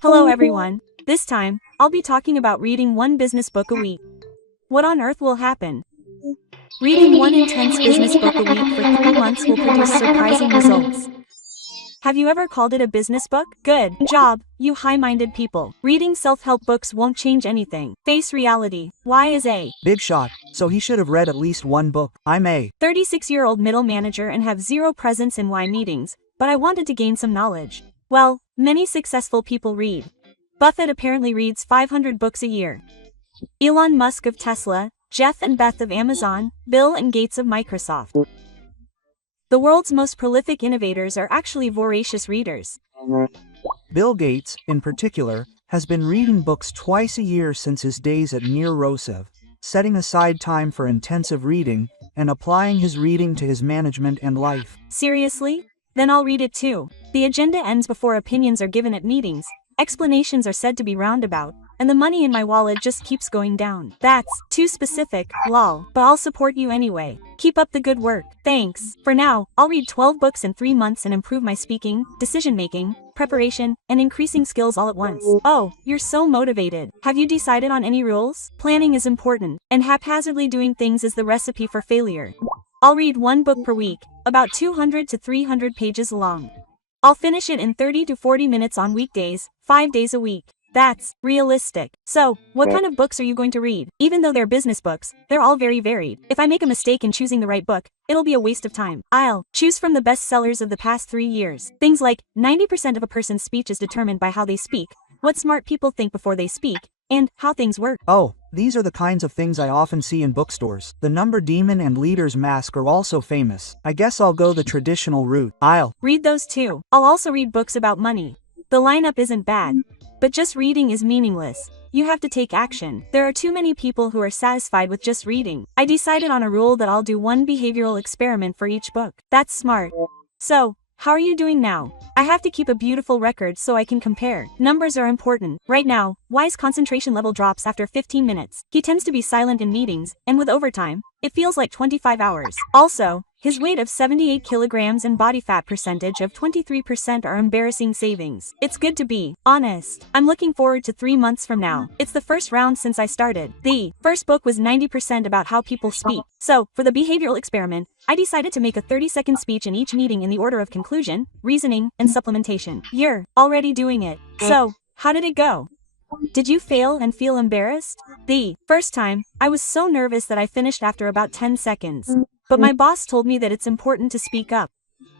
Hello everyone. This time, I'll be talking about reading one business book a week. What on earth will happen? Reading one intense business book a week for 3 months will produce surprising results. Have you ever called it a business book? Good job, you high-minded people. Reading self-help books won't change anything. Face reality. Y is A. Big shot, so he should have read at least one book. I'm a 36-year-old middle manager and have zero presence in Y meetings, but I wanted to gain some knowledge. Well, many successful people read. Buffett apparently reads 500 books a year. Elon Musk of Tesla, Jeff and Beth of Amazon, Bill and Gates of Microsoft. The world's most prolific innovators are actually voracious readers. Bill Gates, in particular, has been reading books twice a year since his days at Nir Rosev, setting aside time for intensive reading and applying his reading to his management and life. Seriously? Then I'll read it too. The agenda ends before opinions are given at meetings, explanations are said to be roundabout, and the money in my wallet just keeps going down. That's too specific, lol, but I'll support you anyway. Keep up the good work. Thanks. For now, I'll read 12 books in 3 months and improve my speaking, decision-making, preparation, and increasing skills all at once. Oh, you're so motivated. Have you decided on any rules? Planning is important, and haphazardly doing things is the recipe for failure. I'll read one book per week, about 200 to 300 pages long. I'll finish it in 30 to 40 minutes on weekdays, 5 days a week. That's realistic. So, what kind of books are you going to read? Even though they're business books, they're all very varied. If I make a mistake in choosing the right book, it'll be a waste of time. I'll choose from the bestsellers of the past 3 years. Things like 90% of a person's speech is determined by how they speak, what smart people think before they speak, and how things work. Oh, these are the kinds of things I often see in bookstores. The Number Demon and Leader's Mask are also famous. I guess I'll go the traditional route. I'll read those too. I'll also read books about money. The lineup isn't bad. But just reading is meaningless. You have to take action. There are too many people who are satisfied with just reading. I decided on a rule that I'll do one behavioral experiment for each book. That's smart. So, how are you doing now? I have to keep a beautiful record so I can compare. Numbers are important. Right now, Y's concentration level drops after 15 minutes. He tends to be silent in meetings, and with overtime, it feels like 25 hours. Also, his weight of 78 kilograms and body fat percentage of 23% are embarrassing savings. It's good to be honest. I'm looking forward to 3 months from now. It's the first round since I started. The first book was 90% about how people speak. So, for the behavioral experiment, I decided to make a 30-second speech in each meeting in the order of conclusion, reasoning, and supplementation. You're already doing it. So, how did it go? Did you fail and feel embarrassed? The first time, I was so nervous that I finished after about 10 seconds. But my boss told me that it's important to speak up.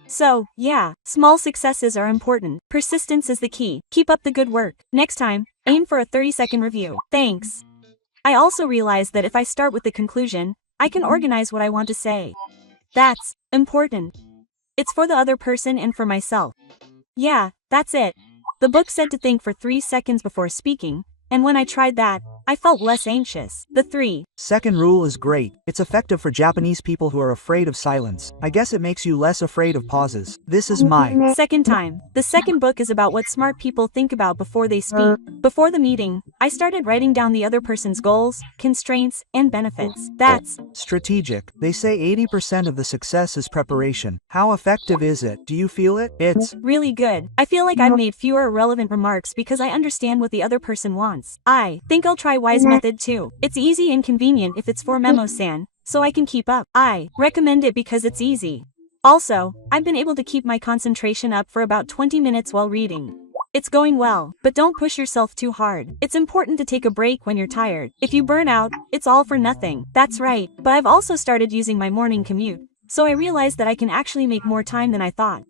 So, yeah, small successes are important. Persistence is the key. Keep up the good work. Next time, aim for a 30-second review. Thanks. I also realized that if I start with the conclusion, I can organize what I want to say. That's important. It's for the other person and for myself. Yeah, that's it. The book said to think for 3 seconds before speaking, and when I tried that, I felt less anxious. The 3-second rule is great. It's effective for Japanese people who are afraid of silence. I guess it makes you less afraid of pauses. This is my second time. The second book is about what smart people think about before they speak. Before the meeting, I started writing down the other person's goals, constraints, and benefits. That's strategic. They say 80% of the success is preparation. How effective is it? Do you feel it? It's really good. I feel like I've made fewer irrelevant remarks because I understand what the other person wants. I think I'll try Y's method too. It's easy and convenient if it's for Memo-san, so I can keep up. I recommend it because it's easy. Also, I've been able to keep my concentration up for about 20 minutes while reading. It's going well, but don't push yourself too hard. It's important to take a break when you're tired. If you burn out, it's all for nothing. That's right, but I've also started using my morning commute, so I realized that I can actually make more time than I thought.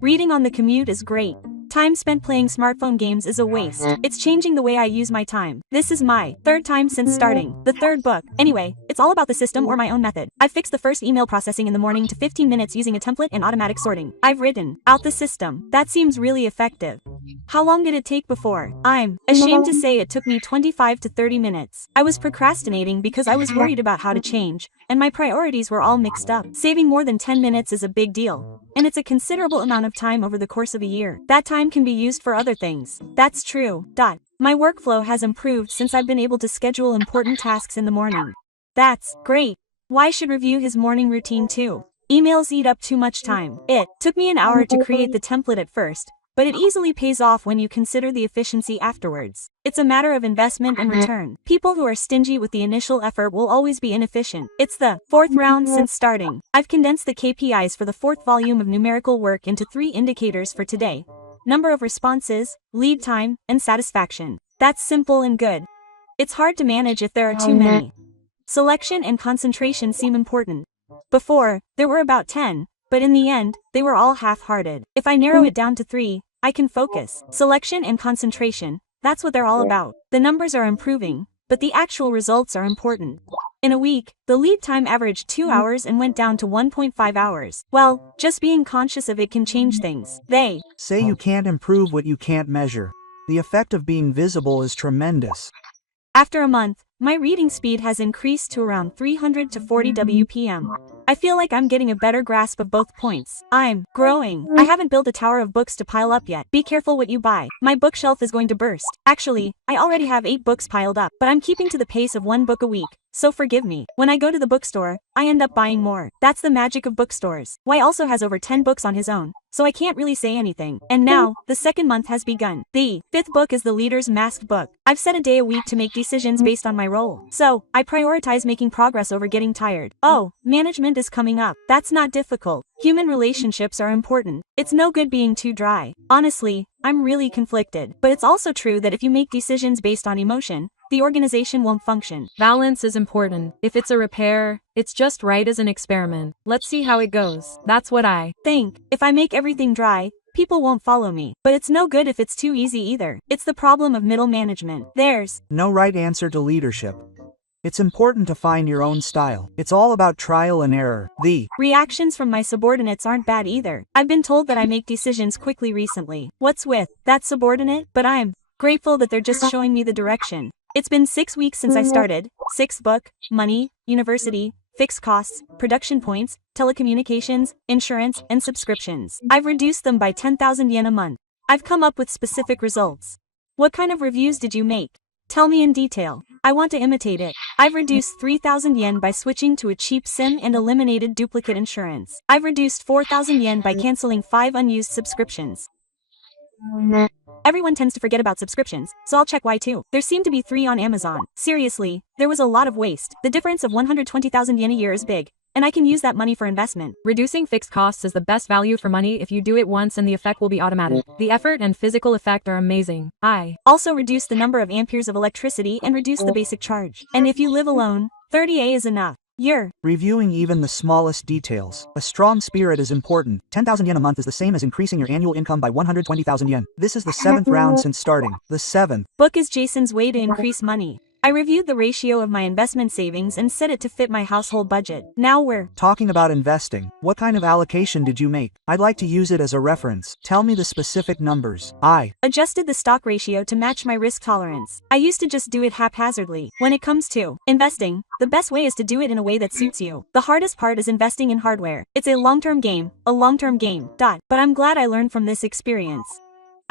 Reading on the commute is great. Time spent playing smartphone games is a waste. It's changing the way I use my time. This is my 3rd time since starting the 3rd book. Anyway, it's all about the system or my own method. I've fixed the first email processing in the morning to 15 minutes using a template and automatic sorting. I've written out the system. That seems really effective. How long did it take before? I'm ashamed to say it took me 25 to 30 minutes. I was procrastinating because I was worried about how to change, and my priorities were all mixed up. Saving more than 10 minutes is a big deal, and it's a considerable amount of time over the course of a year. That time can be used for other things. That's true. My workflow has improved since I've been able to schedule important tasks in the morning. That's great. Y should review his morning routine too. Emails eat up too much time. It took me an hour to create the template at first, but it easily pays off when you consider the efficiency afterwards. It's a matter of investment and return. People who are stingy with the initial effort will always be inefficient. It's the fourth round since starting. I've condensed the KPIs for the fourth volume of numerical work into 3 indicators for today: number of responses, lead time, and satisfaction. That's simple and good. It's hard to manage if there are too many. Selection and concentration seem important. Before, there were about 10, but in the end, they were all half-hearted. If I narrow it down to 3, I can focus. Selection and concentration, that's what they're all about. The numbers are improving, but the actual results are important. In a week, the lead time averaged 2 hours and went down to 1.5 hours. Well, just being conscious of it can change things. They say you can't improve what you can't measure. The effect of being visible is tremendous. After a month, my reading speed has increased to around 300 to 40 WPM. I feel like I'm getting a better grasp of both points. I'm growing. I haven't built a tower of books to pile up yet. Be careful what you buy. My bookshelf is going to burst. Actually, I already have 8 books piled up, but I'm keeping to the pace of 1 book a week. So forgive me. When I go to the bookstore, I end up buying more. That's the magic of bookstores. Y also has over 10 books on his own, so I can't really say anything. And now, the second month has begun. The 5th book is the leader's masked book. I've set a day a week to make decisions based on my role. So, I prioritize making progress over getting tired. Oh, management is coming up. That's not difficult. Human relationships are important. It's no good being too dry. Honestly, I'm really conflicted. But it's also true that if you make decisions based on emotion, the organization won't function. Balance is important. If it's a repair, it's just right as an experiment. Let's see how it goes. That's what I think. If I make everything dry, people won't follow me. But it's no good if it's too easy either. It's the problem of middle management. There's no right answer to leadership. It's important to find your own style. It's all about trial and error. The reactions from my subordinates aren't bad either. I've been told that I make decisions quickly recently. What's with that subordinate? But I'm grateful that they're just showing me the direction. It's been 6 weeks since I started. 6th book, money, university, fixed costs, production points, telecommunications, insurance, and subscriptions. I've reduced them by 10,000 yen a month. I've come up with specific results. What kind of reviews did you make? Tell me in detail. I want to imitate it. I've reduced 3,000 yen by switching to a cheap SIM and eliminated duplicate insurance. I've reduced 4,000 yen by canceling 5 unused subscriptions. Everyone tends to forget about subscriptions, so I'll check why too. There seem to be 3 on Amazon. Seriously, there was a lot of waste. The difference of 120,000 yen a year is big, and I can use that money for investment. Reducing fixed costs is the best value for money if you do it once and the effect will be automatic. The effort and physical effect are amazing. I also reduce the number of amperes of electricity and reduce the basic charge. And if you live alone, 30A is enough. You're reviewing even the smallest details. A strong spirit is important. 10,000 yen a month is the same as increasing your annual income by 120,000 yen. This is the 7th round since starting. The 7th book is Jason's way to increase money. I reviewed the ratio of my investment savings and set it to fit my household budget. Now we're talking about investing. What kind of allocation did you make? I'd like to use it as a reference. Tell me the specific numbers. I adjusted the stock ratio to match my risk tolerance. I used to just do it haphazardly. When it comes to investing, the best way is to do it in a way that suits you. The hardest part is investing in hardware. It's a long-term game. But I'm glad I learned from this experience.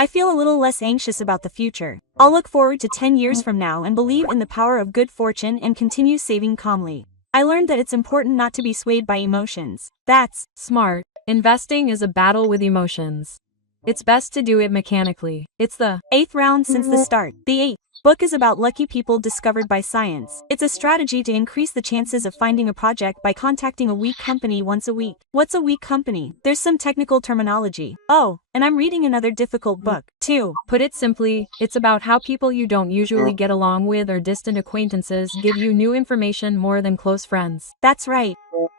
I feel a little less anxious about the future. I'll look forward to 10 years from now and believe in the power of good fortune and continue saving calmly. I learned that it's important not to be swayed by emotions. That's smart. Investing is a battle with emotions. It's best to do it mechanically. It's the 8th round since the start. The 8th book is about lucky people discovered by science. It's a strategy to increase the chances of finding a project by contacting a weak company once a week. What's a weak company? There's some technical terminology. Oh, and I'm reading another difficult book, too. Put it simply, it's about how people you don't usually get along with or distant acquaintances give you new information more than close friends. That's right.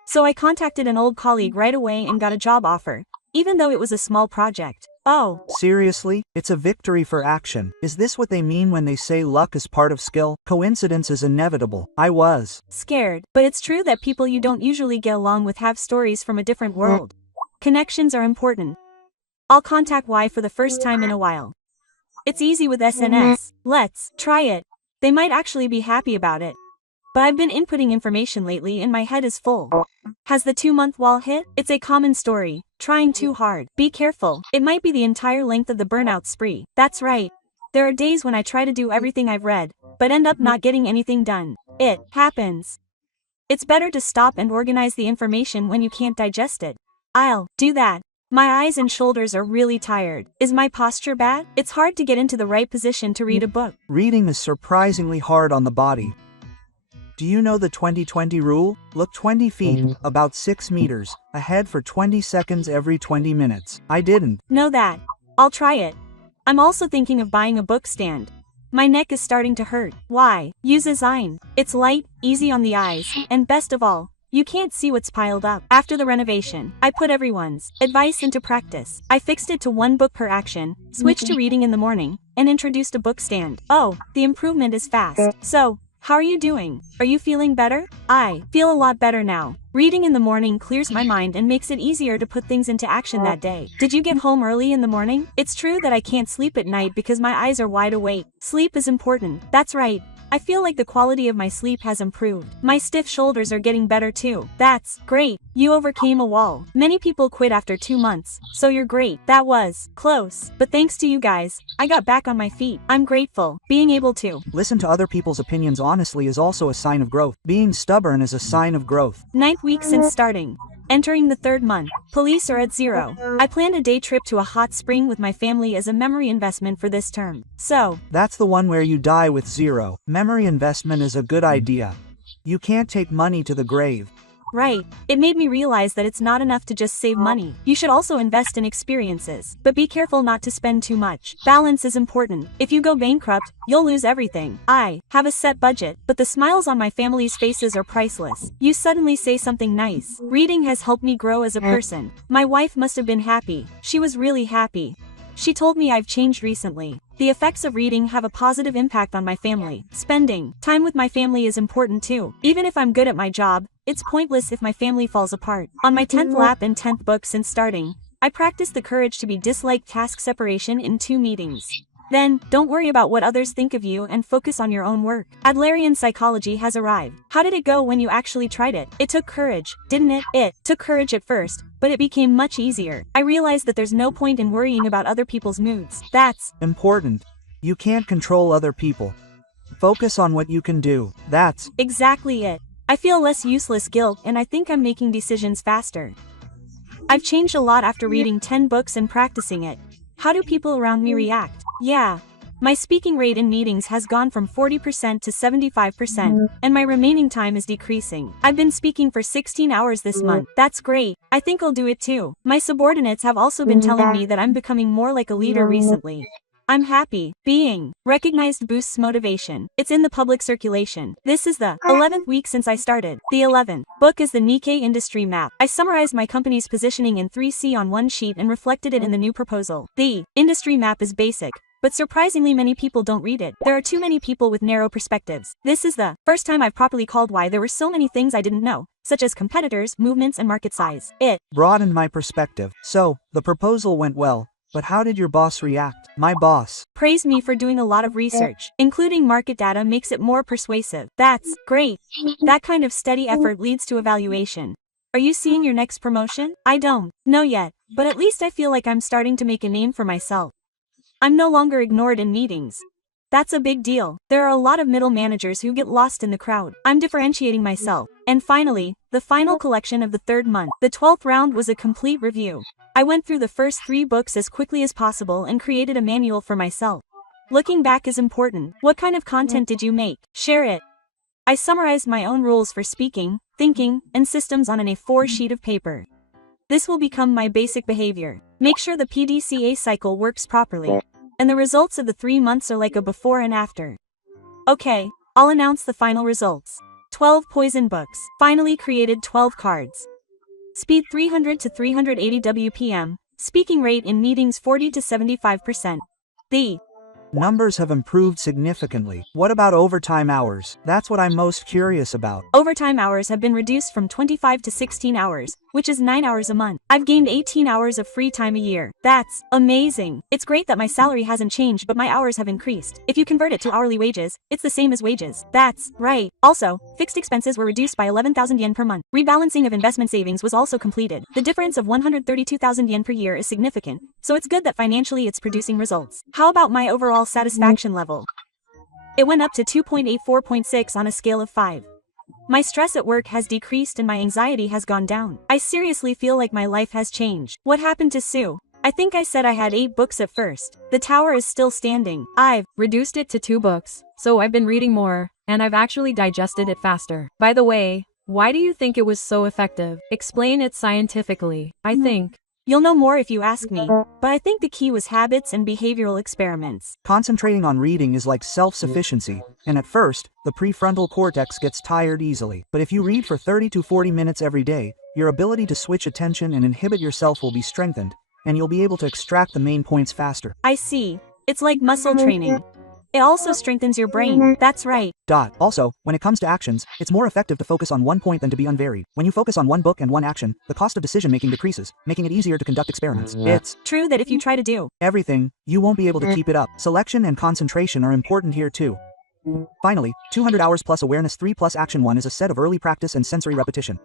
So I contacted an old colleague right away and got a job offer, even though it was a small project. Oh. Seriously? It's a victory for action. Is this what they mean when they say luck is part of skill? Coincidence is inevitable. I was scared, but it's true that people you don't usually get along with have stories from a different world. Connections are important. I'll contact Y for the first time in a while. It's easy with SNS. Let's try it. They might actually be happy about it. But I've been inputting information lately and my head is full. Has the 2-month wall hit? It's a common story. Trying too hard. Be careful. It might be the entire length of the burnout spree. That's right. There are days when I try to do everything I've read, but end up not getting anything done. It happens. It's better to stop and organize the information when you can't digest it. I'll do that. My eyes and shoulders are really tired. Is my posture bad? It's hard to get into the right position to read a book. Reading is surprisingly hard on the body. Do you know the 20-20 rule? Look 20 feet, about 6 meters, ahead for 20 seconds every 20 minutes. I didn't. Know that. I'll try it. I'm also thinking of buying a book stand. My neck is starting to hurt. Why? Use a Zine. It's light, easy on the eyes, and best of all, you can't see what's piled up. After the renovation, I put everyone's advice into practice. I fixed it to 1 book per action, switched to reading in the morning, and introduced a book stand. Oh, the improvement is fast. So, how are you doing? Are you feeling better? I feel a lot better now. Reading in the morning clears my mind and makes it easier to put things into action that day. Did you get home early in the morning? It's true that I can't sleep at night because my eyes are wide awake. Sleep is important. That's right. I feel like the quality of my sleep has improved. My stiff shoulders are getting better too. That's great. You overcame a wall. Many people quit after 2 months, so you're great. That was close. But thanks to you guys, I got back on my feet. I'm grateful. Being able to Listen to other people's opinions honestly is also a sign of growth. Being stubborn is a sign of growth. 9th week since starting. Entering the 3rd month. Police are at 0. I planned a day trip to a hot spring with my family as a memory investment for this term. So, That's the one where you die with 0. Memory investment is a good idea. You can't take money to the grave. right. It made me realize that it's not enough to just save money. You should also invest in experiences. But be careful not to spend too much. Balance is important. If you go bankrupt, you'll lose everything. I have a set budget, but the smiles on my family's faces are priceless. You suddenly say something nice. Reading has helped me grow as a person. My wife must have been happy. She was really happy. She told me I've changed recently. The effects of reading have a positive impact on my family. Spending time with my family is important too. Even if I'm good at my job, it's pointless if my family falls apart. On my 10th lap and 10th book since starting, I practiced the courage to be disliked task separation in 2 meetings. Then, don't worry about what others think of you and focus on your own work. Adlerian psychology has arrived. How did it go when you actually tried it? It took courage, didn't it? It took courage at first, but it became much easier. I realized that there's no point in worrying about other people's moods. That's Important. You can't control other people. Focus on what you can do. That's exactly it. I feel less useless guilt and I think I'm making decisions faster. I've changed a lot after reading 10 books and practicing it. How do people around me react? Yeah. My speaking rate in meetings has gone from 40% to 75%, and my remaining time is decreasing. I've been speaking for 16 hours this month. That's great. I think I'll do it too. My subordinates have also been telling me that I'm becoming more like a leader recently. I'm happy. Being recognized boosts motivation. It's in the public circulation. This is the 11th week since I started. The 11th book is the 2ch industry map. I summarized my company's positioning in 3C on one sheet and reflected it in the new proposal. The industry map is basic, but surprisingly many people don't read it. There are too many people with narrow perspectives. This is the first time I've properly called why there were so many things I didn't know, such as competitors, movements, and market size. It broadened my perspective. So, the proposal went well. But how did your boss react? My boss praised me for doing a lot of research. Including market data makes it more persuasive. That's great. That kind of steady effort leads to evaluation. Are you seeing your next promotion? I don't know yet, but at least I feel like I'm starting to make a name for myself. I'm no longer ignored in meetings. That's a big deal. There are a lot of middle managers who get lost in the crowd. I'm differentiating myself. And finally, the final collection of the 3rd month. The 12th round was a complete review. I went through the first 3 books as quickly as possible and created a manual for myself. Looking back is important. What kind of content did you make? Share it. I summarized my own rules for speaking, thinking, and systems on an A4 sheet of paper. This will become my basic behavior. Make sure the PDCA cycle works properly. And the results of the 3 months are like a before and after. Okay, I'll announce the final results. 12 poison books. Finally created 12 cards. Speed 300 to 380 WPM. Speaking rate in meetings 40 to 75%. The numbers have improved significantly. What about overtime hours? That's what I'm most curious about. overtime hours have been reduced from 25 to 16 hours, which is 9 hours a month. I've gained 18 hours of free time a year. That's amazing. It's great that my salary hasn't changed but my hours have increased. If you convert it to hourly wages, it's the same as wages. That's right. Also, fixed expenses were reduced by 11,000 yen per month. Rebalancing of investment savings was also completed. The difference of 132,000 yen per year is significant, so it's good that financially it's producing results. How about my overall satisfaction level? It went up to 2.84.6 on a scale of 5. My stress at work has decreased and my anxiety has gone down. I seriously feel like my life has changed. What happened to Sue? I think I said I had 8 books at first. The tower is still standing. I've reduced it to 2 books, so I've been reading more, and I've actually digested it faster. By the way, why do you think it was so effective? Explain it scientifically. I think You'll know more if you ask me, but I think the key was habits and behavioral experiments. Concentrating on reading is like self-sufficiency, and at first, the prefrontal cortex gets tired easily. But if you read for 30 to 40 minutes every day, your ability to switch attention and inhibit yourself will be strengthened, and you'll be able to extract the main points faster. I see. It's like muscle training. It also strengthens your brain. That's right. Also, when it comes to actions, it's more effective to focus on one point than to be unvaried. When you focus on one book and one action, the cost of decision-making decreases, making it easier to conduct experiments. It's True that if you try to do everything, you won't be able to keep it up. Selection and concentration are important here too. Finally, 200 hours plus awareness 3 plus action 1 is a set of early practice and sensory repetition.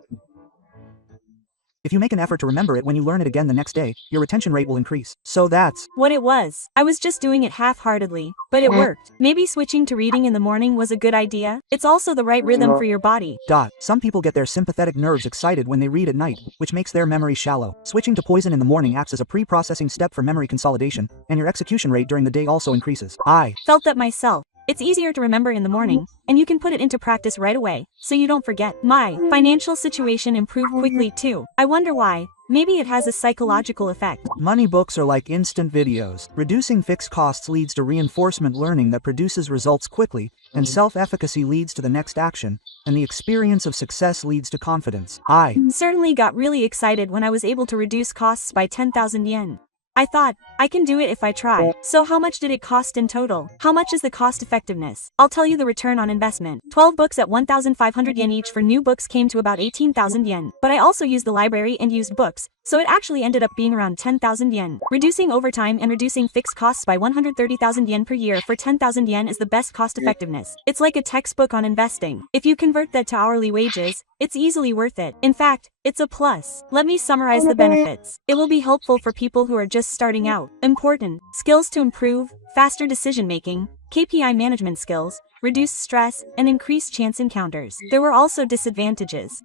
If you make an effort to remember it when you learn it again the next day, your retention rate will increase. So that's what it was. I was just doing it half-heartedly, but it worked. Maybe switching to reading in the morning was a good idea. It's also the right rhythm for your body. Some people get their sympathetic nerves excited when they read at night, which makes their memory shallow. Switching to poison in the morning acts as a pre-processing step for memory consolidation, and your execution rate during the day also increases. I Felt that myself. It's easier to remember in the morning, and you can put it into practice right away, so you don't forget. My financial situation improved quickly too. I wonder why. Maybe it has a psychological effect. Money books are like instant videos. Reducing fixed costs leads to reinforcement learning that produces results quickly, and self-efficacy leads to the next action, and the experience of success leads to confidence. I Certainly got really excited when I was able to reduce costs by 10,000 yen. I thought, I can do it if I try. So how much did it cost in total? How much is the cost effectiveness? I'll tell you the return on investment. 12 books at 1,500 yen each for new books came to about 18,000 yen. But I also used the library and used books, so it actually ended up being around 10,000 yen. Reducing overtime and reducing fixed costs by 130,000 yen per year for 10,000 yen is the best cost effectiveness. It's like a textbook on investing. If you convert that to hourly wages, it's easily worth it. In fact, it's a plus. Let me summarize the benefits. It will be helpful for people who are just starting out. Important skills to improve, faster decision making, KPI management skills, reduce stress, and increase chance encounters. There were also disadvantages.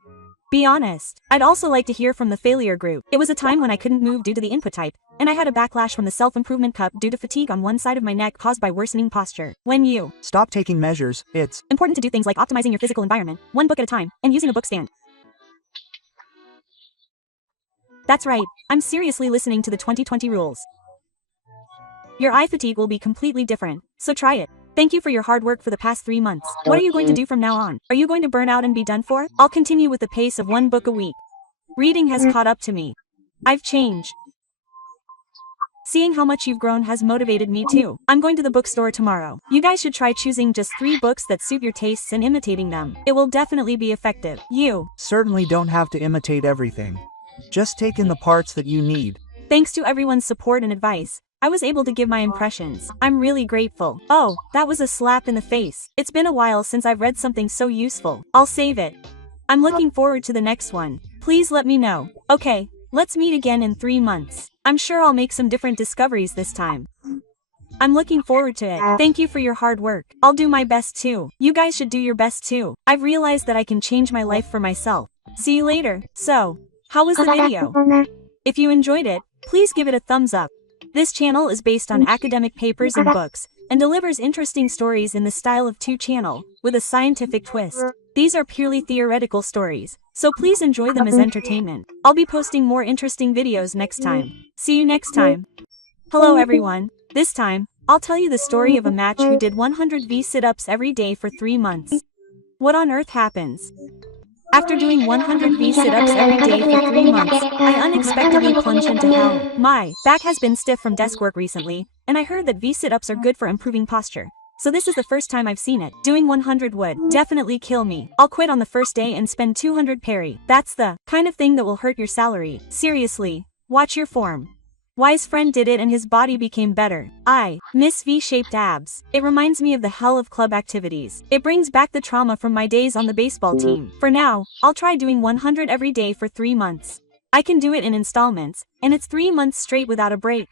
Be honest. I'd also like to hear from the failure group. It was a time when I couldn't move due to the input type, and I had a backlash from the self-improvement cup due to fatigue on one side of my neck caused by worsening posture. When you stop taking measures, it's important to do things like optimizing your physical environment, one book at a time, and using a book stand. That's right, I'm seriously listening to the 2020 rules. Your eye fatigue will be completely different, so try it. Thank you for your hard work for the past 3 months. What are you going to do from now on? Are you going to burn out and be done for? I'll continue with the pace of 1 book a week. Reading has caught up to me. I've changed. Seeing how much you've grown has motivated me too. I'm going to the bookstore tomorrow. You guys should try choosing just 3 books that suit your tastes and imitating them. It will definitely be effective. You certainly don't have to imitate everything. Just take in the parts that you need. Thanks to everyone's support and advice, I was able to give my impressions. I'm really grateful. Oh, that was a slap in the face. It's been a while since I've read something so useful. I'll save it. I'm looking forward to the next one. Please let me know. Okay, let's meet again in 3 months. I'm sure I'll make some different discoveries this time. I'm looking forward to it. Thank you for your hard work. I'll do my best too. You guys should do your best too. I've realized that I can change my life for myself. See you later. So, how was the video? If you enjoyed it, please give it a thumbs up. This channel is based on academic papers and books, and delivers interesting stories in the style of 2 channel, with a scientific twist. These are purely theoretical stories, so please enjoy them as entertainment. I'll be posting more interesting videos next time. See you next time. Hello everyone. This time, I'll tell you the story of a match who did 100 sit-ups every day for 3 months. What on earth happens? After doing 100 sit-ups every day for 3 months, I unexpectedly plunged into hell. My back has been stiff from desk work recently, and I heard that sit-ups are good for improving posture. So this is the first time I've seen it. Doing 100 would definitely kill me. I'll quit on the first day and spend 200 peri. That's the kind of thing that will hurt your salary. Seriously, watch your form. Y's friend did it and his body became better. I miss V-shaped abs. It reminds me of the hell of club activities. It brings back the trauma from my days on the baseball team. For now, I'll try doing 100 every day for 3 months. I can do it in installments, and it's 3 months straight without a break.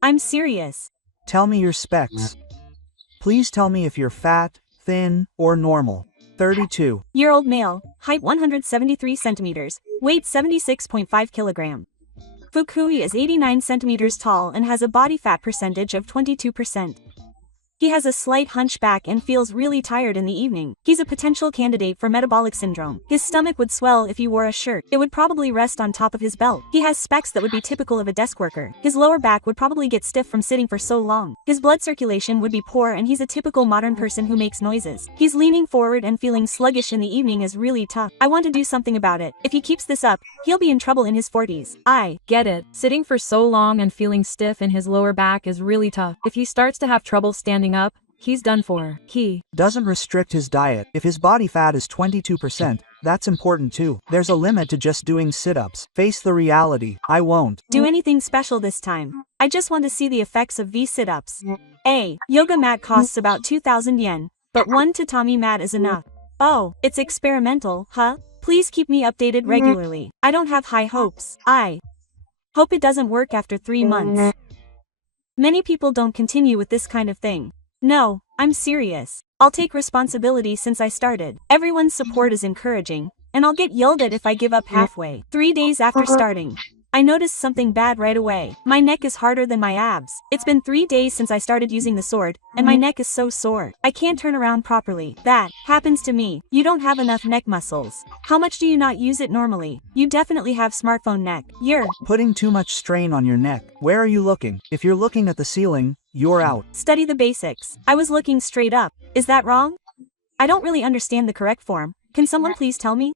I'm serious. Tell me your specs. Please tell me if you're fat, thin, or normal. 32-year-old male, height 173 centimeters, weight 76.5 kilogram. Fukui is 89 centimeters tall and has a body fat percentage of 22%. He has a slight hunchback and feels really tired in the evening. He's a potential candidate for metabolic syndrome. His stomach would swell if he wore a shirt. It would probably rest on top of his belt. He has specs that would be typical of a desk worker. His lower back would probably get stiff from sitting for so long. His blood circulation would be poor and he's a typical modern person who makes noises. He's leaning forward and feeling sluggish in the evening is really tough. I want to do something about it. If he keeps this up, he'll be in trouble in his 40s. I get it. Sitting for so long and feeling stiff in his lower back is really tough. If he starts to have trouble standing up, he's done for. He doesn't restrict his diet. If his body fat is 22%, that's important too. There's a limit to just doing sit-ups. Face the reality. I won't do anything special this time. I just want to see the effects of V sit-ups. A yoga mat costs about 2,000 yen, but one tatami mat is enough. Oh, it's experimental, huh? Please keep me updated regularly. I don't have high hopes. I hope it doesn't work after 3 months. Many people don't continue with this kind of thing. No, I'm serious. I'll take responsibility since I started. Everyone's support is encouraging, and I'll get yelled at if I give up halfway. 3 days after starting, I noticed something bad right away. My neck is harder than my abs. It's been 3 days since I started using the sword, and my neck is so sore. I can't turn around properly. That happens to me. You don't have enough neck muscles. How much do you not use it normally? You definitely have smartphone neck. You're putting too much strain on your neck. Where are you looking? If you're looking at the ceiling, you're out. Study the basics. I was looking straight up. Is that wrong? I don't really understand the correct form. Can someone please tell me?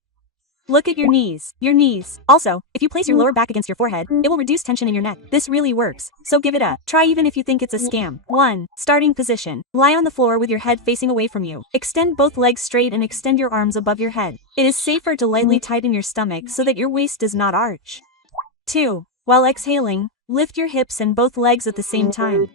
Look at your knees. Your knees. Also, if you place your lower back against your forehead, it will reduce tension in your neck. This really works, so give it a try even if you think it's a scam. 1. Starting position. Lie on the floor with your head facing away from you. Extend both legs straight and extend your arms above your head. It is safer to lightly tighten your stomach so that your waist does not arch. 2. While exhaling, lift your hips and both legs at the same time.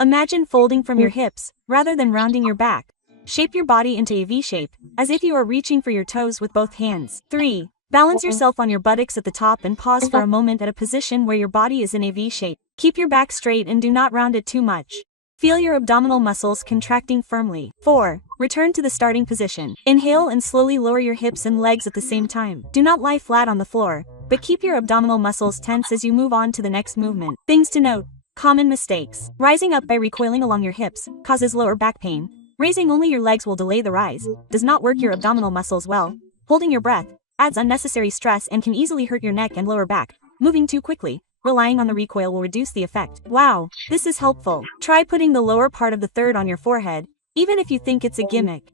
Imagine folding from your hips, rather than rounding your back. Shape your body into a V shape, as if you are reaching for your toes with both hands. 3. Balance yourself on your buttocks at the top and pause for a moment at a position where your body is in a V shape. Keep your back straight and do not round it too much. Feel your abdominal muscles contracting firmly. 4. Return to the starting position. Inhale and slowly lower your hips and legs at the same time. Do not lie flat on the floor, but keep your abdominal muscles tense as you move on to the next movement. Things to note. Common mistakes. Rising up by recoiling along your hips causes lower back pain. Raising only your legs will delay the rise, does not work your abdominal muscles well. Holding your breath adds unnecessary stress and can easily hurt your neck and lower back. Moving too quickly, relying on the recoil will reduce the effect. Wow, this is helpful. Try putting the lower part of the third on your forehead, even if you think it's a gimmick.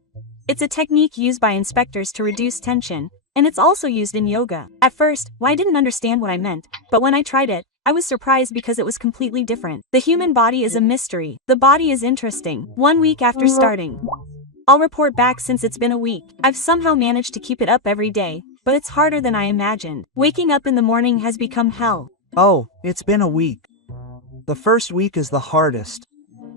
It's a technique used by inspectors to reduce tension, and it's also used in yoga. At first, I didn't understand what I meant, but when I tried it, I was surprised because it was completely different. The human body is a mystery. The body is interesting. 1 week after starting. I'll report back since it's been a week. I've somehow managed to keep it up every day, but it's harder than I imagined. Waking up in the morning has become hell. Oh, it's been a week. The first week is the hardest.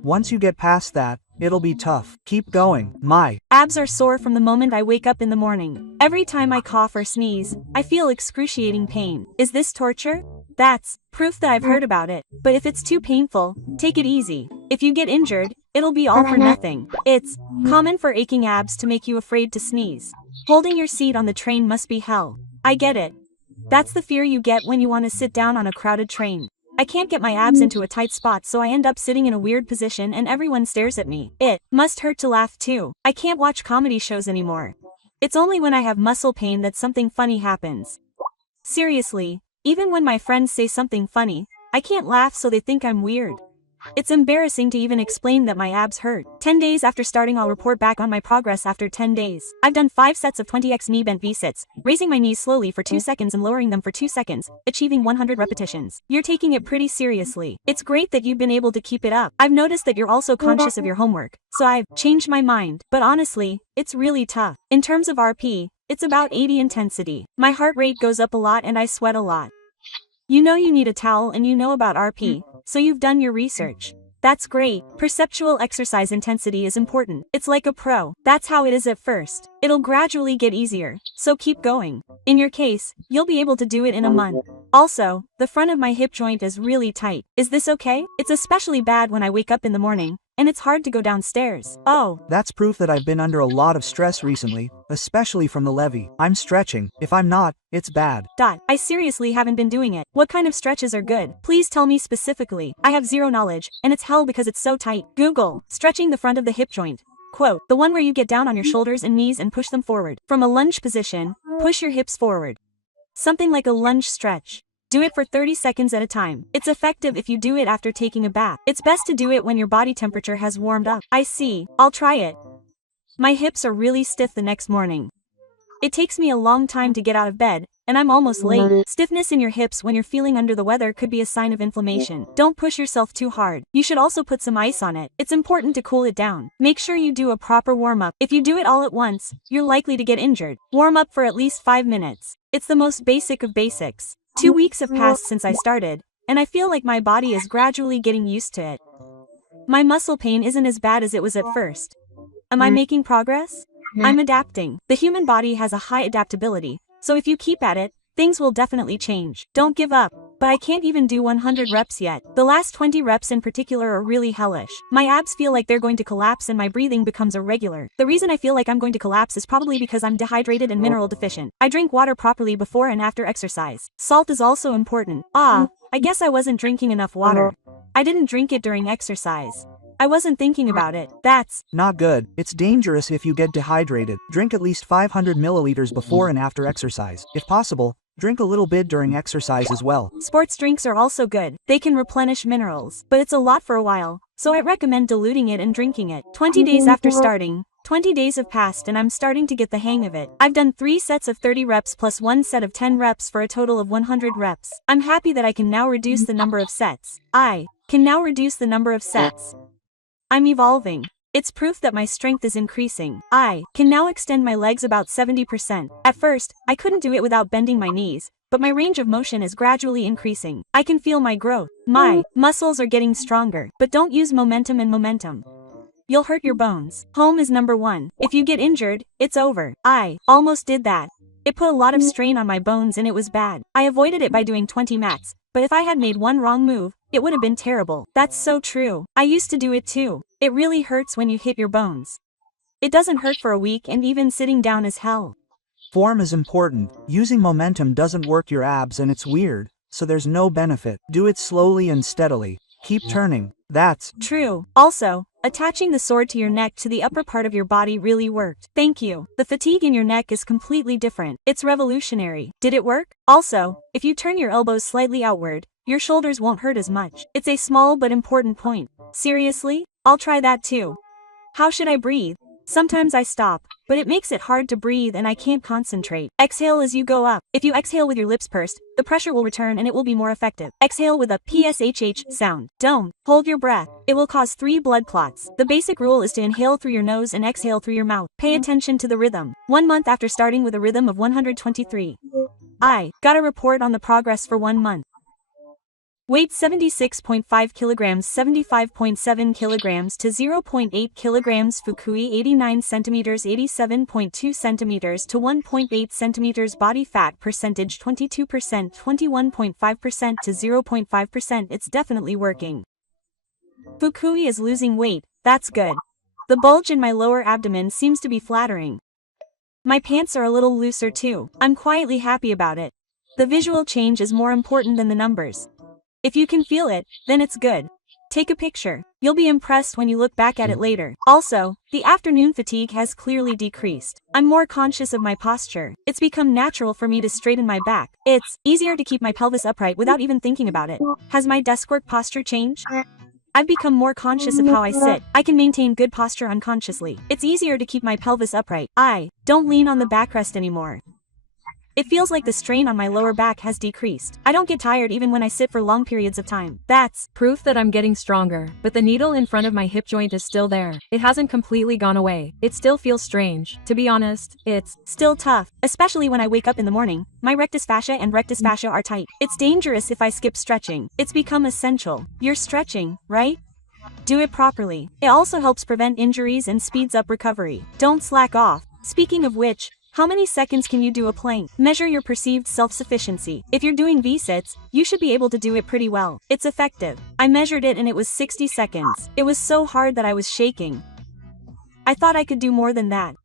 Once you get past that, it'll be tough. Keep going. My abs are sore from the moment I wake up in the morning. Every time I cough or sneeze, I feel excruciating pain. Is this torture? That's proof that I've heard about it. But if it's too painful, take it easy. If you get injured, it'll be all for nothing. It's common for aching abs to make you afraid to sneeze. Holding your seat on the train must be hell. I get it. That's the fear you get when you want to sit down on a crowded train. I can't get my abs into a tight spot, so I end up sitting in a weird position and everyone stares at me. It must hurt to laugh too. I can't watch comedy shows anymore. It's only when I have muscle pain that something funny happens. Seriously, even when my friends say something funny, I can't laugh so they think I'm weird. It's embarrassing to even explain that my abs hurt. 10 days after starting, I'll report back on my progress after 10 days. I've done 5 sets of 20x knee bent V-sits, raising my knees slowly for 2 seconds and lowering them for 2 seconds, achieving 100 repetitions. You're taking it pretty seriously. It's great that you've been able to keep it up. I've noticed that you're also conscious of your homework, so I've changed my mind. But honestly, it's really tough. In terms of RP, it's about 80 intensity. My heart rate goes up a lot and I sweat a lot. You know you need a towel and you know about RP, so you've done your research. That's great. Perceptual exercise intensity is important. It's like a pro. That's how it is at first. It'll gradually get easier, so keep going. In your case, you'll be able to do it in a month. Also, the front of my hip joint is really tight. Is this okay? It's especially bad when I wake up in the morning, and it's hard to go downstairs. Oh, That's proof that I've been under a lot of stress recently, especially from the levy. I'm stretching. If I'm not, it's bad. I seriously haven't been doing it. What kind of stretches are good? Please tell me specifically. I have zero knowledge, and it's hell because it's so tight. Google, stretching the front of the hip joint. Quote, the one where you get down on your shoulders and knees and push them forward. From a lunge position, push your hips forward. Something like a lunge stretch. Do it for 30 seconds at a time. It's effective if you do it after taking a bath. It's best to do it when your body temperature has warmed up. I see. I'll try it. My hips are really stiff the next morning. It takes me a long time to get out of bed, and I'm almost late. Stiffness in your hips when you're feeling under the weather could be a sign of inflammation. Don't push yourself too hard. You should also put some ice on it. It's important to cool it down. Make sure you do a proper warm-up. If you do it all at once, you're likely to get injured. Warm up for at least 5 minutes. It's the most basic of basics. 2 weeks have passed since I started, and I feel like my body is gradually getting used to it. My muscle pain isn't as bad as it was at first. Am I making progress? I'm adapting. The human body has a high adaptability, so if you keep at it, things will definitely change. Don't give up. But I can't even do 100 reps yet. The last 20 reps in particular are really hellish. My abs feel like they're going to collapse and my breathing becomes irregular. The reason I feel like I'm going to collapse is probably because I'm dehydrated and mineral deficient. I drink water properly before and after exercise. Salt is also important. I guess I wasn't drinking enough water. I didn't drink it during exercise. I wasn't thinking about it. That's Not good. It's dangerous if you get dehydrated. Drink at least 500 milliliters before and after exercise. If possible, drink a little bit during exercise as well. Sports drinks are also good. They can replenish minerals, but it's a lot for a while, so I recommend diluting it and drinking it. 20 days after starting, 20 days have passed and I'm starting to get the hang of it. I've done 3 sets of 30 reps plus 1 set of 10 reps for a total of 100 reps. I'm happy that I can now reduce the number of sets. I'm evolving. It's proof that my strength is increasing. I can now extend my legs about 70%. At first, I couldn't do it without bending my knees, but my range of motion is gradually increasing. I can feel my growth. My muscles are getting stronger, but don't use momentum. You'll hurt your bones. Home is number 1. If you get injured, it's over. I almost did that. It put a lot of strain on my bones and it was bad. I avoided it by doing 20 mats, but if I had made one wrong move, it would have been terrible. That's so true. I used to do it too. It really hurts when you hit your bones. It doesn't hurt for a week and even sitting down is hell. Form is important. Using momentum doesn't work your abs and it's weird, so there's no benefit. Do it slowly and steadily. Keep turning. That's true. Also, attaching the sword to your neck to the upper part of your body really worked. Thank you. The fatigue in your neck is completely different. It's revolutionary. Did it work? Also, if you turn your elbows slightly outward, your shoulders won't hurt as much. It's a small but important point. Seriously? I'll try that too. How should I breathe? Sometimes I stop, but it makes it hard to breathe and I can't concentrate. Exhale as you go up. If you exhale with your lips pursed, the pressure will return and it will be more effective. Exhale with a PSHH sound. Don't hold your breath. It will cause 3 blood clots. The basic rule is to inhale through your nose and exhale through your mouth. Pay attention to the rhythm. 1 month after starting with a rhythm of 123. I got a report on the progress for 1 month. Weight 76.5 kilograms, 75.7 kilograms to 0.8 kilograms. Fukui 89 centimeters, 87.2 centimeters to 1.8 centimeters. Body fat percentage 22%, 21.5% to 0.5%. It's definitely working. Fukui is losing weight. That's good. The bulge in my lower abdomen seems to be flattering. My pants are a little looser too. I'm quietly happy about it. The visual change is more important than the numbers. If you can feel it, then it's good. Take a picture. You'll be impressed when you look back at it later. Also, the afternoon fatigue has clearly decreased. I'm more conscious of my posture. It's become natural for me to straighten my back. It's easier to keep my pelvis upright without even thinking about it. Has my desk work posture changed? I've become more conscious of how I sit. I can maintain good posture unconsciously. It's easier to keep my pelvis upright. I don't lean on the backrest anymore. It feels like the strain on my lower back has decreased. I don't get tired even when I sit for long periods of time. That's Proof that I'm getting stronger, but the needle in front of my hip joint is still there. It hasn't completely gone away. It still feels strange. To be honest, it's still tough, especially when I wake up in the morning. My rectus fascia and rectus fascia are tight. It's dangerous if I skip stretching. It's become essential. You're stretching, right? Do it properly. It also helps prevent injuries and speeds up recovery. Don't slack off. Speaking of which, How many seconds can you do a plank? Measure your perceived self-sufficiency. If you're doing V-sits, you should be able to do it pretty well. It's effective. I measured it and it was 60 seconds. It was so hard that I was shaking. I thought I could do more than that.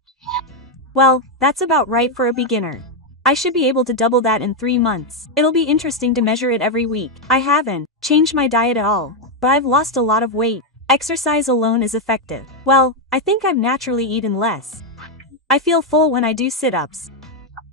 Well, that's about right for a beginner. I should be able to double that in 3 months. It'll be interesting to measure it every week. I haven't changed my diet at all, but I've lost a lot of weight. Exercise alone is effective. Well, I think I've naturally eaten less. I feel full when I do sit-ups.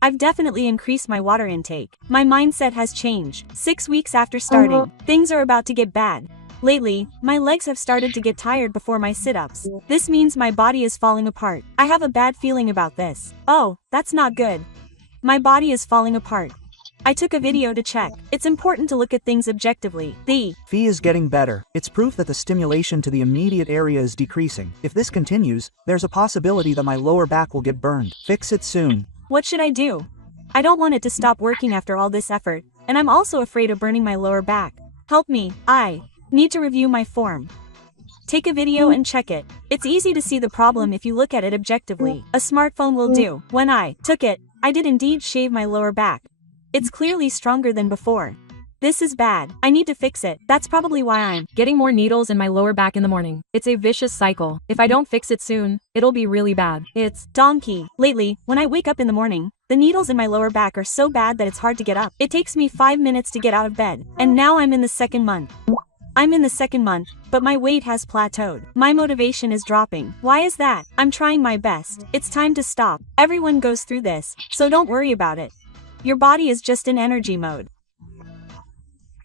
I've definitely increased my water intake. My mindset has changed. 6 weeks after starting, things are about to get bad. Lately, my legs have started to get tired before my sit-ups. This means my body is falling apart. I have a bad feeling about this. Oh, that's not good. My body is falling apart. I took a video to check. It's important to look at things objectively. The Fee is getting better. It's proof that the stimulation to the immediate area is decreasing. If this continues, there's a possibility that my lower back will get burned. Fix it soon. What should I do? I don't want it to stop working after all this effort, and I'm also afraid of burning my lower back. Help me. I need to review my form. Take a video and check it. It's easy to see the problem if you look at it objectively. A smartphone will do. When I took it, I did indeed shave my lower back. It's clearly stronger than before. This is bad. I need to fix it. That's probably why I'm Getting more needles in my lower back in the morning. It's a vicious cycle. If I don't fix it soon, it'll be really bad. It's donkey. Lately, when I wake up in the morning, the needles in my lower back are so bad that it's hard to get up. It takes me 5 minutes to get out of bed. And now I'm in the second month. But my weight has plateaued. My motivation is dropping. Why is that? I'm trying my best. It's time to stop. Everyone goes through this, so don't worry about it. Your body is just in energy mode.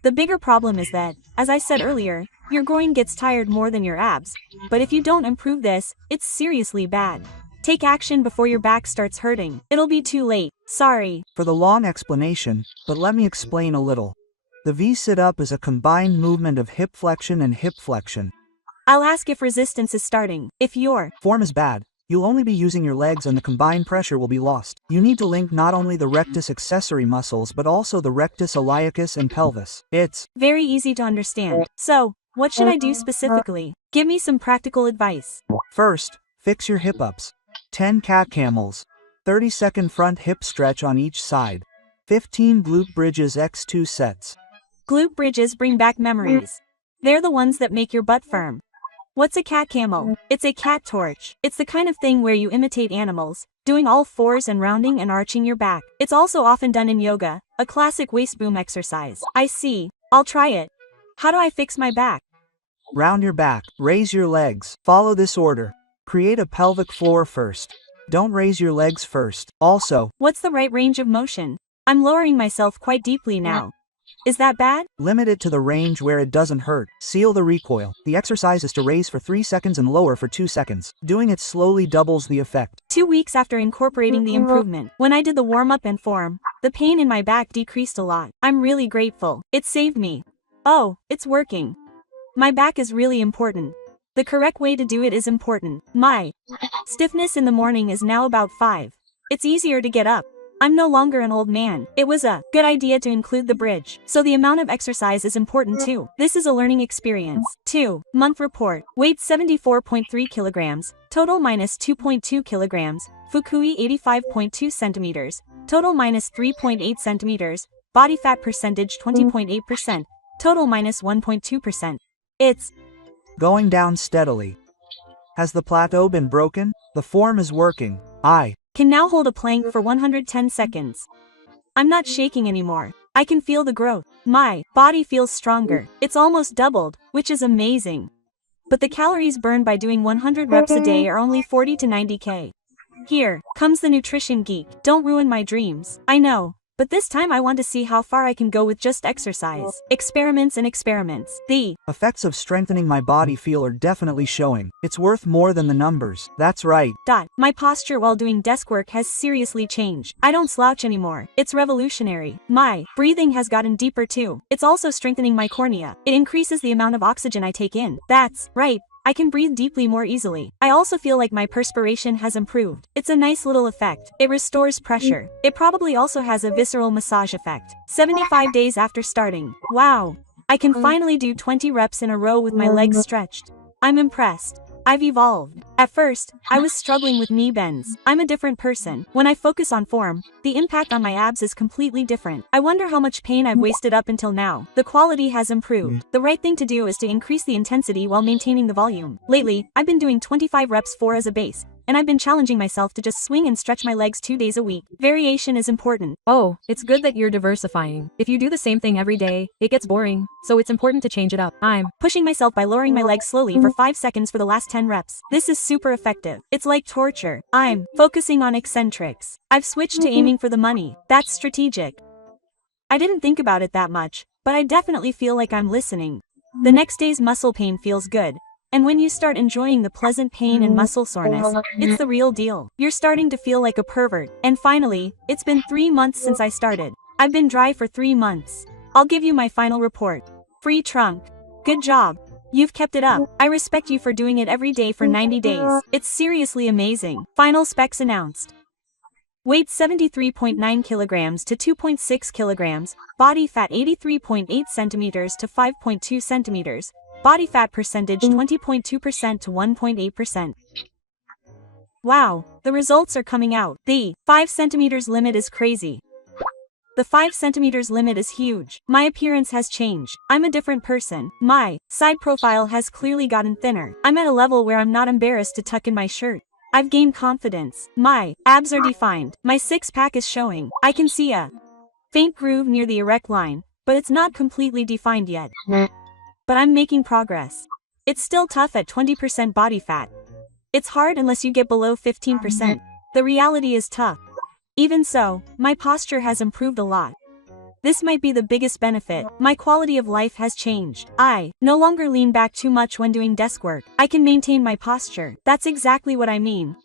The bigger problem is that, as I said earlier, your groin gets tired more than your abs. But if you don't improve this, it's seriously bad. Take action before your back starts hurting. It'll be too late. Sorry. For the long explanation, but let me explain a little. The V sit-up is a combined movement of hip flexion and hip flexion. I'll ask if resistance is starting. If your form is bad, you'll only be using your legs and the combined pressure will be lost. You need to link not only the rectus accessory muscles but also the rectus iliacus and pelvis. It's very easy to understand. So, what should I do specifically? Give me some practical advice. First, fix your hip-ups. 10 cat camels. 30-second front hip stretch on each side. 15 glute bridges x 2 sets. Glute bridges bring back memories. They're the ones that make your butt firm. What's a cat camel? It's a cat torch. It's the kind of thing where you imitate animals, doing all fours and rounding and arching your back. It's also often done in yoga, a classic waist boom exercise. I see. I'll try it. How do I fix my back? Round your back. Raise your legs. Follow this order. Create a pelvic floor first. Don't raise your legs first. Also, what's the right range of motion? I'm lowering myself quite deeply now. Is that bad? Limit it to the range where it doesn't hurt. Seal the recoil. The exercise is to raise for 3 seconds and lower for 2 seconds. Doing it slowly doubles the effect. 2 weeks after incorporating the improvement, when I did the warm-up and form, the pain in my back decreased a lot. I'm really grateful. It saved me. Oh, it's working. My back is really important. The correct way to do it is important. My stiffness in the morning is now about 5. It's easier to get up. I'm no longer an old man. It was a good idea to include the bridge. So the amount of exercise is important too. This is a learning experience. 2-month report. Weight 74.3 kilograms. Total minus 2.2 kilograms. Fukui 85.2 centimeters. Total minus 3.8 centimeters. Body fat percentage 20.8%. Total minus 1.2%. It's going down steadily. Has the plateau been broken? The form is working. I can now hold a plank for 110 seconds. I'm not shaking anymore. I can feel the growth. My body feels stronger. It's almost doubled, which is amazing. But the calories burned by doing 100 reps a day are only 40 to 90k. Here comes the nutrition geek. Don't ruin my dreams. I know. But this time I want to see how far I can go with just exercise. Experiments and experiments. The effects of strengthening my body feel are definitely showing. It's worth more than the numbers. That's right. My posture while doing desk work has seriously changed. I don't slouch anymore. It's revolutionary. My breathing has gotten deeper too. It's also strengthening my cornea. It increases the amount of oxygen I take in. That's right. I can breathe deeply more easily. I also feel like my perspiration has improved. It's a nice little effect. It restores pressure. It probably also has a visceral massage effect. 75 days after starting. Wow! I can finally do 20 reps in a row with my legs stretched. I'm impressed. I've evolved. At first, I was struggling with knee bends. I'm a different person. When I focus on form, the impact on my abs is completely different. I wonder how much pain I've wasted up until now. The quality has improved. The right thing to do is to increase the intensity while maintaining the volume. Lately, I've been doing 25 reps 4 as a base, and I've been challenging myself to just swing and stretch my legs 2 days a week. Variation is important. Oh, it's good that you're diversifying. If you do the same thing every day, it gets boring, so it's important to change it up. I'm pushing myself by lowering my legs slowly for 5 seconds for the last 10 reps. This is super effective. It's like torture. I'm focusing on eccentrics. I've switched to aiming for the money. That's strategic. I didn't think about it that much, but I definitely feel like I'm listening. The next day's muscle pain feels good. And when you start enjoying the pleasant pain and muscle soreness, it's the real deal. You're starting to feel like a pervert. And finally, it's been 3 months since I started. I've been dry for 3 months. I'll give you my final report. Free trunk. Good job. You've kept it up. I respect you for doing it every day for 90 days. It's seriously amazing. Final specs announced. Weight 73.9 kilograms to 2.6 kilograms. Body fat 83.8 centimeters to 5.2 centimeters. Body fat percentage 20.2% to 1.8%. Wow, the results are coming out. The 5 centimeters limit is crazy. The 5 centimeters limit is huge. My appearance has changed. I'm a different person. My side profile has clearly gotten thinner. I'm at a level where I'm not embarrassed to tuck in my shirt. I've gained confidence. My abs are defined. My six-pack is showing. I can see a faint groove near the erect line, but it's not completely defined yet. But I'm making progress. It's still tough at 20% body fat. It's hard unless you get below 15%. The reality is tough. Even so, my posture has improved a lot. This might be the biggest benefit. My quality of life has changed. I no longer lean back too much when doing desk work. I can maintain my posture. That's exactly what I mean.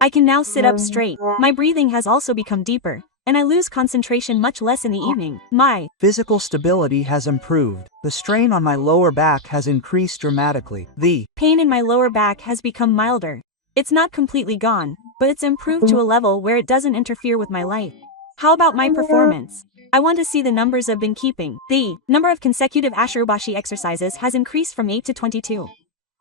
I can now sit up straight. My breathing has also become deeper, and I lose concentration much less in the evening. My physical stability has improved. The strain on my lower back has increased dramatically. The pain in my lower back has become milder. It's not completely gone, but it's improved to a level where it doesn't interfere with my life. How about my performance? I want to see the numbers I've been keeping. The number of consecutive Ashirubashi exercises has increased from 8 to 22.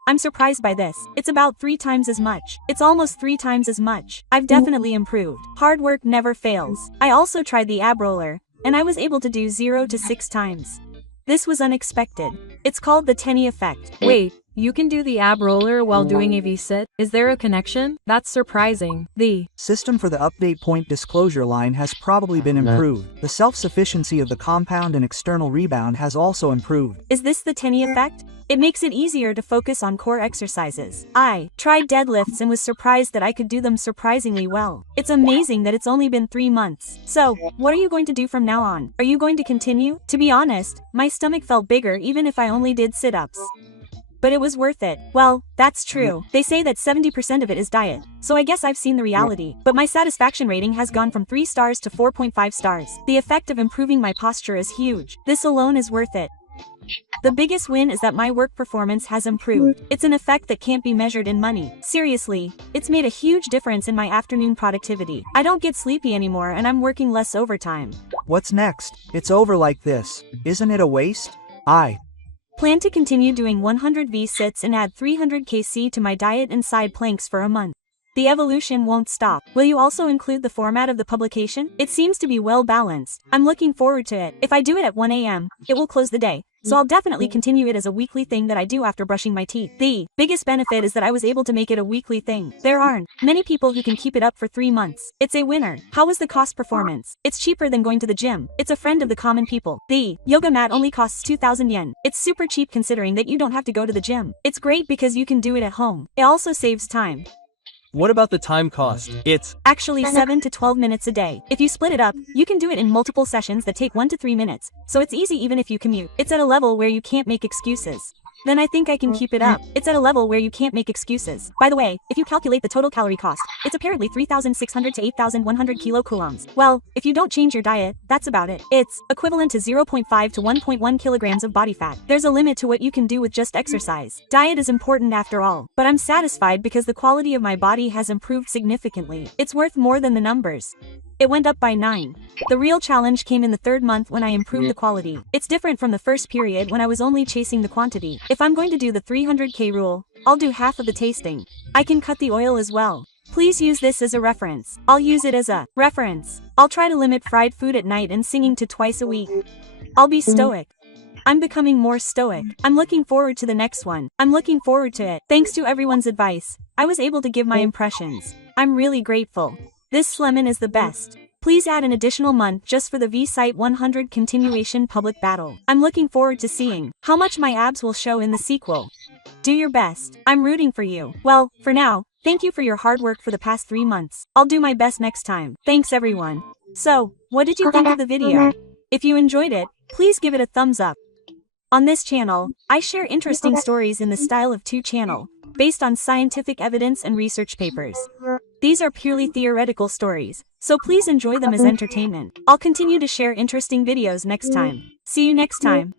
I'm surprised by this. It's about 3 times as much. It's almost 3 times as much. I've definitely improved. Hard work never fails. I also tried the ab roller, and I was able to do 0 to 6 times. This was unexpected. It's called the Tenny effect. Wait, you can do the ab roller while doing a V-sit? Is there a connection? That's surprising. The system for the update point disclosure line has probably been improved. The self-sufficiency of the compound and external rebound has also improved. Is this the Tenny effect? It makes it easier to focus on core exercises. I tried deadlifts and was surprised that I could do them surprisingly well. It's amazing that it's only been 3 months. So, what are you going to do from now on? Are you going to continue? To be honest, my stomach felt bigger even if I only did sit-ups. But it was worth it. Well, that's true. They say that 70% of it is diet, so I guess I've seen the reality. But my satisfaction rating has gone from 3 stars to 4.5 stars. The effect of improving my posture is huge. This alone is worth it. The biggest win is that my work performance has improved. It's an effect that can't be measured in money. Seriously, it's made a huge difference in my afternoon productivity. I don't get sleepy anymore and I'm working less overtime. What's next? It's over like this. Isn't it a waste? I plan to continue doing 100 V-sits and add 300 kc to my diet and side planks for a month. The evolution won't stop. Will you also include the format of the publication? It seems to be well balanced. I'm looking forward to it. If I do it at 1 a.m., it will close the day. So I'll definitely continue it as a weekly thing that I do after brushing my teeth. The biggest benefit is that I was able to make it a weekly thing. There aren't many people who can keep it up for 3 months. It's a winner. How was the cost performance? It's cheaper than going to the gym. It's a friend of the common people. The yoga mat only costs 2,000 yen. It's super cheap considering that you don't have to go to the gym. It's great because you can do it at home. It also saves time. What about the time cost? It's actually 7 to 12 minutes a day. If you split it up, you can do it in multiple sessions that take 1 to 3 minutes. So it's easy even if you commute. It's at a level where you can't make excuses. Then I think I can keep it up. It's at a level where you can't make excuses. By the way, if you calculate the total calorie cost, it's apparently 3,600 to 8,100 kilocoulombs. Well, if you don't change your diet, that's about it. It's equivalent to 0.5 to 1.1 kilograms of body fat. There's a limit to what you can do with just exercise. Diet is important after all, but I'm satisfied because the quality of my body has improved significantly. It's worth more than the numbers. It went up by 9. The real challenge came in the third month when I improved the quality. It's different from the first period when I was only chasing the quantity. If I'm going to do the 300K rule, I'll do half of the tasting. I can cut the oil as well. Please use this as a reference. I'll use it as a reference. I'll try to limit fried food at night and singing to twice a week. I'll be stoic. I'm becoming more stoic. I'm looking forward to the next one. I'm looking forward to it. Thanks to everyone's advice, I was able to give my impressions. I'm really grateful. This lemon is the best. Please add an additional month just for the V-Site 100 continuation public battle. I'm looking forward to seeing how much my abs will show in the sequel. Do your best. I'm rooting for you. Well, for now, thank you for your hard work for the past 3 months. I'll do my best next time. Thanks everyone. So, what did you think of the video? If you enjoyed it, please give it a thumbs up. On this channel, I share interesting stories in the style of 2 channel, based on scientific evidence and research papers. These are purely theoretical stories, so please enjoy them as entertainment. I'll continue to share interesting videos next time. See you next time.